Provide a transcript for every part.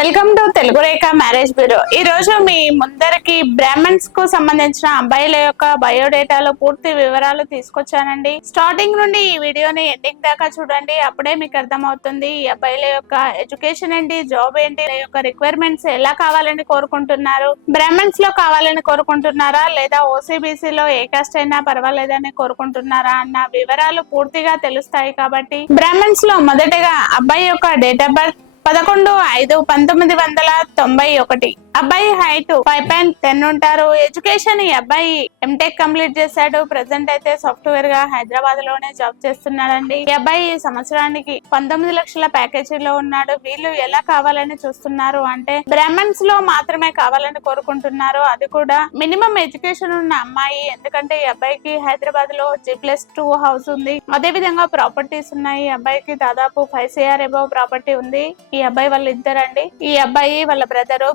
Welcome to Telugu Rekha marriage bureau. ఈ రోజు మీ ముందరికి బ్రాహ్మణ్స్ కు సంబంధించిన అబ్బాయిల యొక్క బయోడేటాలో పూర్తి వివరాలు తీసుకొచ్చానండి. స్టార్టింగ్ నుండి ఈ వీడియోని ఎండింగ్ దాకా చూడండి, అప్పుడే మీకు అర్థమవుతుంది ఈ అబ్బాయిల యొక్క ఎడ్యుకేషన్ ఏంటి, జాబ్ ఏంటి, యొక్క రిక్వైర్మెంట్స్ ఎలా కావాలని కోరుకుంటున్నారు, బ్రాహ్మణ్స్ లో కావాలని కోరుకుంటున్నారా లేదా ఓసీబీసీ లో ఏ కాస్ట్ అయినా పర్వాలేదని కోరుకుంటున్నారా అన్న వివరాలు పూర్తిగా తెలుస్తాయి. కాబట్టి బ్రాహ్మణ్స్ లో మొదటగా అబ్బాయి యొక్క డేట్ ఆఫ్ బర్త్ 11/5/1991. అబ్బాయి హైట్ 5.10 ఉంటారు. ఎడ్యుకేషన్ ఈ అబ్బాయి ఎంటెక్ కంప్లీట్ చేశాడు. ప్రెసెంట్ అయితే సాఫ్ట్వేర్ గా హైదరాబాద్ లోనే జాబ్ చేస్తున్నాడండి. ఈ అబ్బాయి సంవత్సరానికి 19 లక్షల ప్యాకేజీలో ఉన్నాడు. వీళ్ళు ఎలా కావాలని చూస్తున్నారు అంటే బ్రాహ్మణ్స్ లో మాత్రమే కావాలని కోరుకుంటున్నారు, అది కూడా మినిమం ఎడ్యుకేషన్ ఉన్న అమ్మాయి. ఎందుకంటే ఈ అబ్బాయికి హైదరాబాద్ లో G+2 హౌస్ ఉంది, అదే విధంగా ప్రాపర్టీస్ ఉన్నాయి. ఈ అబ్బాయికి దాదాపు 5 CR అబౌవ్ ప్రాపర్టీ ఉంది. ఈ అబ్బాయి వాళ్ళ ఇద్దరండి. ఈ అబ్బాయి వాళ్ళ బ్రదర్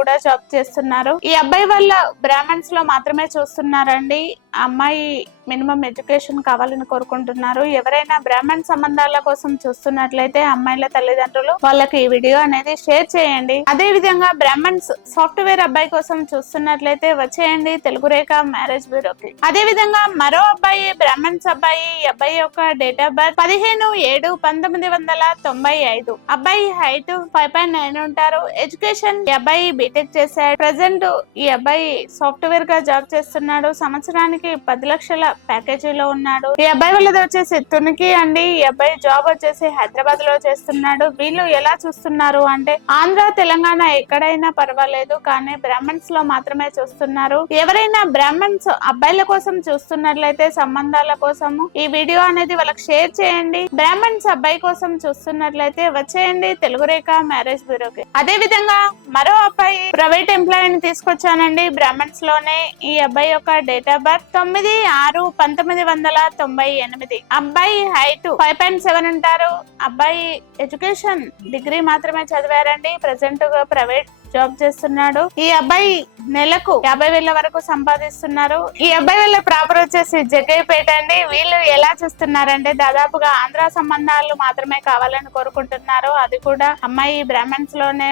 కూడా జాబ్ చేస్తున్నారు. ఈ అబ్బాయి వాళ్ళ బ్రాహ్మణ్స్ లో మాత్రమే చూస్తున్నారండి. అమ్మాయి మినిమం ఎడ్యుకేషన్ కావాలని కోరుకుంటున్నారు. ఎవరైనా బ్రాహ్మణ్ సంబంధాల కోసం చూస్తున్నట్లయితే అమ్మాయిల తల్లిదండ్రులు వాళ్ళకి ఈ వీడియో అనేది షేర్ చేయండి. అదే విధంగా బ్రాహ్మణ్స్ సాఫ్ట్వేర్ అబ్బాయి కోసం చూస్తున్నట్లయితే వచ్చేయండి తెలుగు రేఖ మ్యారేజ్ బ్యూరోకి. అదే విధంగా మరో అబ్బాయి బ్రాహ్మణ్స్ అబ్బాయి. ఈ అబ్బాయి యొక్క డేట్ ఆఫ్ బర్త్ 15/7/1995. అబ్బాయి హైట్ 5.9 ఉంటారు. ఎడ్యుకేషన్ ఈ అబ్బాయి బీటెక్ చేశాడు. ప్రెసెంట్ ఈ అబ్బాయి సాఫ్ట్వేర్ గా జాబ్ చేస్తున్నాడు. సంవత్సరానికి 10 లక్షల ప్యాకేజీలో ఉన్నాడు. ఈ అబ్బాయి వాళ్ళది వచ్చేసి తునికి అండి. ఈ అబ్బాయి జాబ్ వచ్చేసి హైదరాబాద్ లో చేస్తున్నాడు. వీళ్ళు ఎలా చూస్తున్నారు అంటే ఆంధ్ర తెలంగాణ ఎక్కడైనా పర్వాలేదు, కానీ బ్రాహ్మణ్స్ లో మాత్రమే చూస్తున్నారు. ఎవరైనా బ్రాహ్మణ్స్ అబ్బాయిల కోసం చూస్తున్నట్లయితే సంబంధాల కోసము ఈ వీడియో అనేది వాళ్ళకి షేర్ చేయండి. బ్రాహ్మణ్స్ అబ్బాయి కోసం చూస్తున్నట్లయితే వచ్చేయండి తెలుగు రేఖ మ్యారేజ్ బ్యూరోకి. అదే విధంగా మరో అబ్బాయి ప్రైవేట్ ఎంప్లాయీని తీసుకొచ్చానండి బ్రాహ్మణ్స్ లోనే. ఈ అబ్బాయి యొక్క డేట్ ఆఫ్ బర్త్ 9/6/1998. అబ్బాయి హైట్ 5.7 ఉంటారు. అబ్బాయి ఎడ్యుకేషన్ డిగ్రీ మాత్రమే చదివారండి. ప్రెసెంట్ గా ప్రైవేట్ జాబ్ చేస్తున్నాడు. ఈ అబ్బాయి నెలకు 50,000 వరకు సంపాదిస్తున్నారు. ఈ అబ్బాయి వాళ్ళ ప్రాపర్ వచ్చేసి జగ్గయ్యపేట అండి. వీళ్ళు ఎలా చూస్తున్నారంటే దాదాపుగా ఆంధ్ర సంబంధాలు మాత్రమే కావాలని కోరుకుంటున్నారు, అది కూడా అమ్మాయి బ్రాహ్మణ్స్ లోనే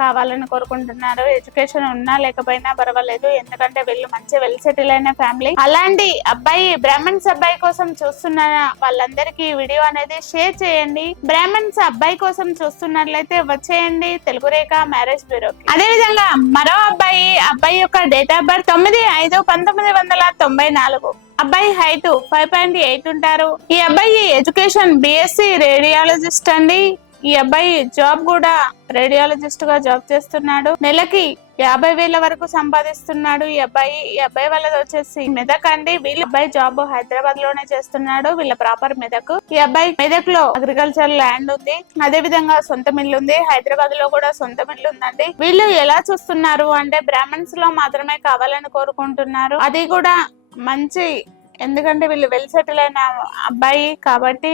కావాలని కోరుకుంటున్నారు. ఎడ్యుకేషన్ ఉన్నా లేకపోయినా పర్వాలేదు, ఎందుకంటే వీళ్ళు మంచి వెల్ సెటిల్ అయిన ఫ్యామిలీ. అలాంటి అబ్బాయి బ్రాహ్మణ్స్ అబ్బాయి కోసం చూస్తున్న వాళ్ళందరికీ ఈ వీడియో అనేది షేర్ చేయండి. బ్రాహ్మణ్స్ అబ్బాయి కోసం చూస్తున్నట్లయితే వచ్చేయండి తెలుగు రేఖ మ్యారేజ్ బ్యూరో. అదే విధంగా మరో అబ్బాయి యొక్క డేట్ ఆఫ్ బర్త్ 9/5/1994. అబ్బాయి హైట్ 5.8 ఉంటారు. ఈ అబ్బాయి ఎడ్యుకేషన్ BSc రేడియాలజిస్ట్ అండి. ఈ అబ్బాయి జాబ్ కూడా రేడియాలజిస్ట్ గా జాబ్ చేస్తున్నాడు. నెలకి 50,000 వరకు సంపాదిస్తున్నాడు. ఈ అబ్బాయి వాళ్ళది వచ్చేసి మెదక్ అండి. వీళ్ళ అబ్బాయి జాబ్ హైదరాబాద్ లోనే చేస్తున్నాడు. వీళ్ళ ప్రాపర్ మెదక్. ఈ అబ్బాయి మెదక్ లో అగ్రికల్చర్ ల్యాండ్ ఉంది, అదే విధంగా సొంత మిల్లు ఉంది. హైదరాబాద్ లో కూడా సొంత మిల్లు ఉందండి. వీళ్ళు ఎలా చూస్తున్నారు అంటే బ్రాహ్మణ్స్ లో మాత్రమే కావాలని కోరుకుంటున్నారు, అది కూడా మంచి, ఎందుకంటే వీళ్ళు వెల్ సెటిల్ అయిన అబ్బాయి కాబట్టి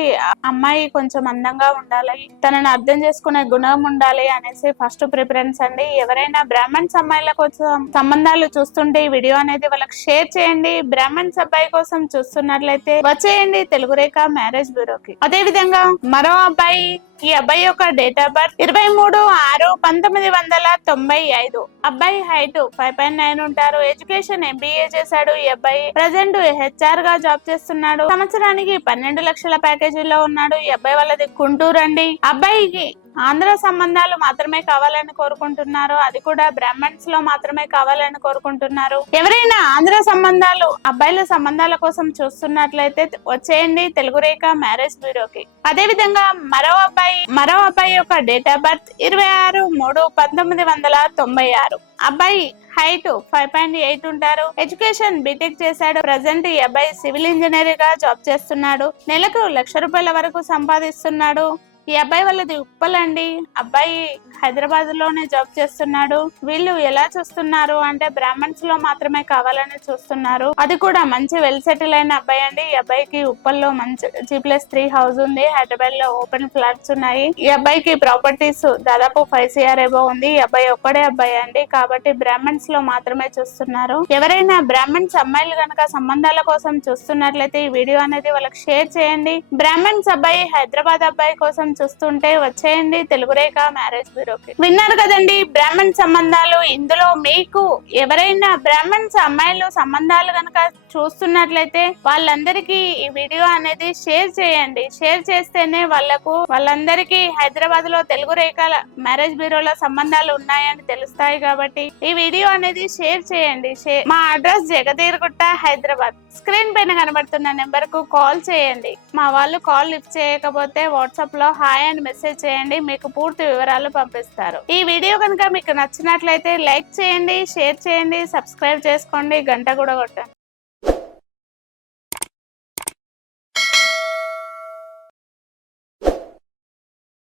అమ్మాయి కొంచెం అందంగా ఉండాలి, తనని అర్థం చేసుకునే గుణం ఉండాలి అనేసి ఫస్ట్ ప్రిఫరెన్స్ అండి. ఎవరైనా బ్రాహ్మణ్స్ అమ్మాయిల కోసం సంబంధాలు చూస్తుంటే ఈ వీడియో అనేది వాళ్ళకి షేర్ చేయండి. బ్రాహ్మణ్స్ అబ్బాయి కోసం చూస్తున్నట్లయితే వచ్చేయండి తెలుగు రేఖ మ్యారేజ్ బ్యూరోకి. అదే విధంగా మరో అబ్బాయి. ఈ అబ్బాయి యొక్క డేట్ ఆఫ్ బర్త్ 23/6/1995. అబ్బాయి హైట్ 5.9 ఉంటారు. ఎడ్యుకేషన్ MBA చేశాడు. ఈ అబ్బాయి ప్రెసెంట్ HR గా జాబ్ చేస్తున్నాడు. సంవత్సరానికి 12 లక్షల ప్యాకేజీలో ఉన్నాడు. ఈ అబ్బాయి వాళ్ళది గుంటూరు అండి. అబ్బాయికి ఆంధ్ర సంబంధాలు మాత్రమే కావాలని కోరుకుంటున్నారు, అది కూడా బ్రాహ్మణ్స్ లో మాత్రమే కావాలని కోరుకుంటున్నారు. ఎవరైనా ఆంధ్ర సంబంధాలు అబ్బాయిల సంబంధాల కోసం చూస్తున్నట్లయితే వచ్చేయండి తెలుగు రేఖ మ్యారేజ్ బ్యూరోకి. అదే విధంగా మరో అబ్బాయి యొక్క డేట్ ఆఫ్ బర్త్ 26/3/1996. అబ్బాయి హైట్ 5.8 ఉంటారు. ఎడ్యుకేషన్ బీటెక్ చేశాడు. ప్రెసెంట్ ఈ అబ్బాయి సివిల్ ఇంజనీర్ గా జాబ్ చేస్తున్నాడు. నెలకు 1,00,000 రూపాయల వరకు సంపాదిస్తున్నాడు. ఈ అబ్బాయి వాళ్ళది ఉప్పల్ అండి. అబ్బాయి హైదరాబాద్ లోనే జాబ్ చేస్తున్నాడు. వీళ్ళు ఎలా చూస్తున్నారు అంటే బ్రాహ్మణ్స్ లో మాత్రమే కావాలని చూస్తున్నారు, అది కూడా మంచి వెల్ సెటిల్ అయిన అబ్బాయి అండి. ఈ అబ్బాయికి ఉప్పల్లో మంచి G+3 హౌస్ ఉంది. హైదరాబాద్ లో ఓపెన్ ఫ్లాట్స్ ఉన్నాయి. ఈ అబ్బాయికి ప్రాపర్టీస్ దాదాపు 5 CR అబౌవ్ ఉంది. ఈ అబ్బాయి ఒక్కడే అబ్బాయి అండి, కాబట్టి బ్రాహ్మణ్స్ లో మాత్రమే చూస్తున్నారు. ఎవరైనా బ్రాహ్మణ్స్ అమ్మాయిలు కనుక సంబంధాల కోసం చూస్తున్నట్లయితే ఈ వీడియో అనేది వాళ్ళకి షేర్ చేయండి. బ్రాహ్మణ్స్ అబ్బాయి హైదరాబాద్ అబ్బాయి కోసం చూస్తుంటే వచ్చేయండి తెలుగు రేఖ మ్యారేజ్ బ్యూరోకి. విన్నారు కదండి బ్రాహ్మణ్ సంబంధాలు. ఇందులో మీకు ఎవరైనా బ్రాహ్మణ్స్ అమ్మాయిలు సంబంధాలు కనుక చూస్తున్నట్లయితే వాళ్ళందరికీ ఈ వీడియో అనేది షేర్ చేయండి. షేర్ చేస్తేనే వాళ్ళందరికీ హైదరాబాద్ లో తెలుగు రేఖల మ్యారేజ్ బ్యూరోలో సంబంధాలు ఉన్నాయని తెలుస్తాయి. కాబట్టి ఈ వీడియో అనేది షేర్ చేయండి. మా అడ్రస్ జగదీర్గుట్ట, హైదరాబాద్. స్క్రీన్ పైన కనబడుతున్న నెంబర్ కు కాల్ చేయండి. మా వాళ్ళు కాల్ లిఫ్ట్ చేయకపోతే వాట్సాప్ లో హాయ్ అని మెసేజ్ చేయండి, మీకు పూర్తి వివరాలు పంపిస్తారు. ఈ వీడియో కనుక మీకు నచ్చినట్లయితే లైక్ చేయండి, షేర్ చేయండి, సబ్స్క్రైబ్ చేసుకోండి, గంట కూడా కొట్టండి.